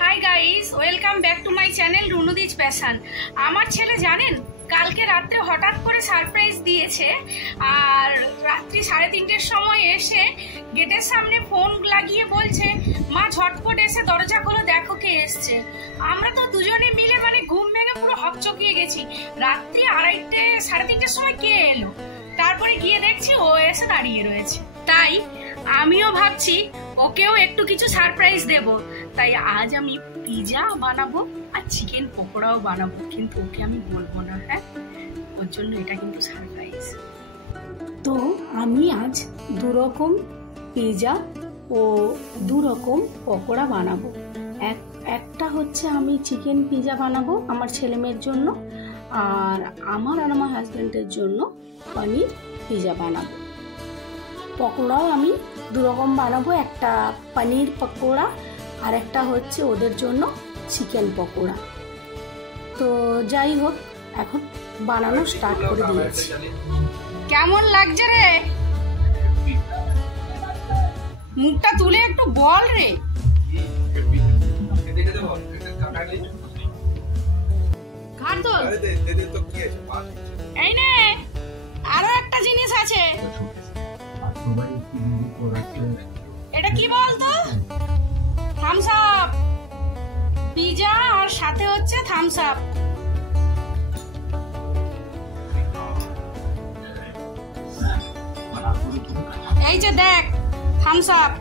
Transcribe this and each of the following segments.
High guys, welcome back to my channel Runudi's passion. আমার ছেলে জানেন কালকে রাত্রে হঠাৎ করে সারপ্রাইজ দিয়েছে, আর রাত্রি 3:30-র সময় এসে গেটের সামনে ফোন লাগিয়ে বলছে, মা ঝটপট এসে দরজা খোলো, দেখো কে এসছে। আমরা তো দুজনে মিলে ঘুম ভেঙে পুরো হকচকিয়ে গেছি। রাত্রি 3:30-3:30-র সময় কে এলো? তারপরে গিয়ে দেখছি ও এসে দাঁড়িয়ে রয়েছে। তাই আমিও ভাবছি ওকেও একটু কিছু সারপ্রাইজ দেব। তাই আজ আমি পিৎজা বানাবো আর চিকেন পকোড়াও বানাবো, কিন্তু ওকে আমি বলবো না। হ্যাঁ, ওর জন্য এটা কিন্তু সারপ্রাইজ। তো আমি আজ 2 রকম পিৎজা ও 2 রকম পকোড়া বানাবো। একটা হচ্ছে আমি চিকেন পিৎজা বানাবো আমার ছেলে মেয়ের জন্য, আর আমার হাজব্যান্ডের জন্য পনির পিৎজা বানাবো। পকোড়াও আমি 2 রকম বানাবো, একটা পনির পকোড়া আর একটা হচ্ছে ওদের জন্য চিকেন পকোড়া। তো যাই হোক, এখন বানানো স্টার্ট করে দিয়েছি। কেমন লাগছে রে? মুখটা তুলে একটু বল রে। এই নে, আরো একটা জিনিস আছে। এটা কি বলতো? Thums up. পিৎজা আর সাথে হচ্ছে থামস আপ। এই যে দেখ, থামস আপ।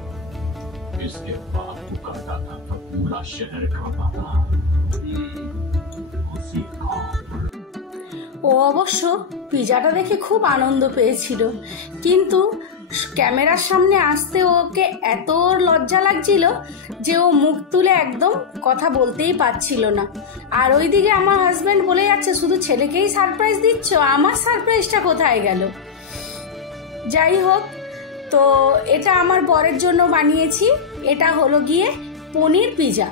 ও অবশ্য পিৎজাটা দেখে খুব আনন্দ পেয়েছিল, কিন্তু ক্যামেরার সামনে আসতে ওকে এত লজ্জা লাগছিল যে ও মুখ তুলে একদম কথা বলতেই পারছিল না। আর ওইদিকে আমার হাজব্যান্ড বলে যাচ্ছে, শুধু ছেলেকেই সারপ্রাইজ দিচ্ছ, আমার সারপ্রাইজটা কোথায় গেল? যাই হোক, তো এটা আমার বরের জন্য বানিয়েছি। এটা হলো গিয়ে পনির পিৎজা।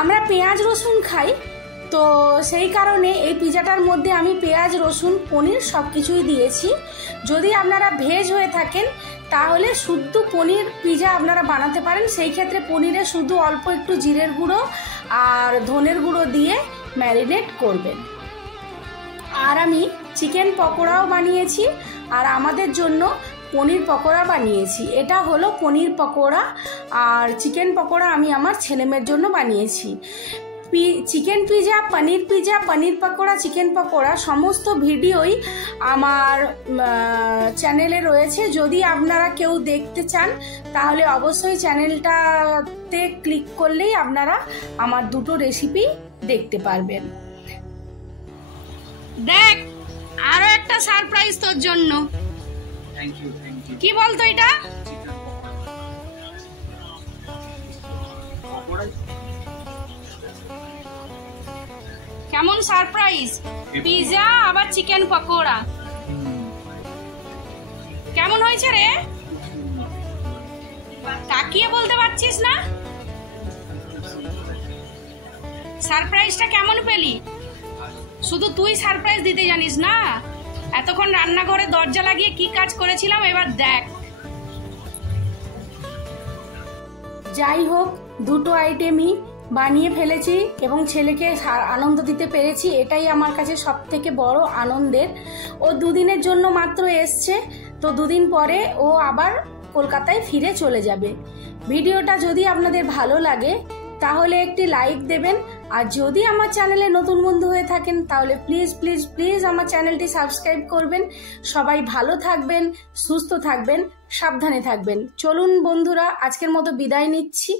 আমরা পেঁয়াজ রসুন খাই, তো সেই কারণে এই পিৎজাটার মধ্যে আমি পেঁয়াজ রসুন পনির সব কিছুই দিয়েছি। যদি আপনারা ভেজ হয়ে থাকেন তাহলে শুদ্ধ পনির পিৎজা আপনারা বানাতে পারেন। সেই ক্ষেত্রে পনিরে শুধু অল্প একটু জিরের গুঁড়ো আর ধনের গুঁড়ো দিয়ে ম্যারিনেট করবেন। আর আমি চিকেন পকোড়াও বানিয়েছি, আর আমাদের জন্য পনির পকোড়া বানিয়েছি। এটা হলো পনির পকোড়া, আর চিকেন পকোড়া আমি আমার ছেলেমেয়ের জন্য বানিয়েছি। চিকেন পিৎজা, পনির পকোড়া, চিকেন পকোড়া সমস্ত ভিডিওই আমার চ্যানেলে রয়েছে। যদি আপনারা কেউ দেখতে চান তাহলে অবশ্যই চ্যানেলটাতে ক্লিক করলেই আপনারা আমার 2টো রেসিপি দেখতে পারবেন। দেখ, আরো একটা সারপ্রাইজ তোর জন্য। কি বলতো এটা? কেমন সারপ্রাইজ? পিৎজা আবার চিকেন পকোড়া। কেমন হয়েছে রে? তাকিয়ে বলতে পারছিস না? সারপ্রাইজটা কেমন পেলি? শুধু তুই সারপ্রাইজ দিতে জানিস না, এতক্ষণ রান্নাঘরে দরজা লাগিয়ে কি কাজ করেছিলাম এবার দেখ। যাই হোক, 2টো আইটেমই বানিয়ে ফেলেছি এবং ছেলেকে আনন্দ দিতে পেরেছি, এটাই আমার কাছে সব থেকে বড় আনন্দের। ও 2 দিনের জন্য মাত্র এসছে, তো 2 দিন পরে ও আবার কলকাতায় ফিরে চলে যাবে। ভিডিওটা যদি আপনাদের ভালো লাগে তাহলে একটি লাইক দেবেন, আর যদি আমার চ্যানেলে নতুন বন্ধু হয়ে থাকেন তাহলে প্লিজ প্লিজ প্লিজ আমার চ্যানেলটি সাবস্ক্রাইব করবেন। সবাই ভালো থাকবেন, সুস্থ থাকবেন, সাবধানে থাকবেন। চলুন বন্ধুরা, আজকের মতো বিদায় নিচ্ছি।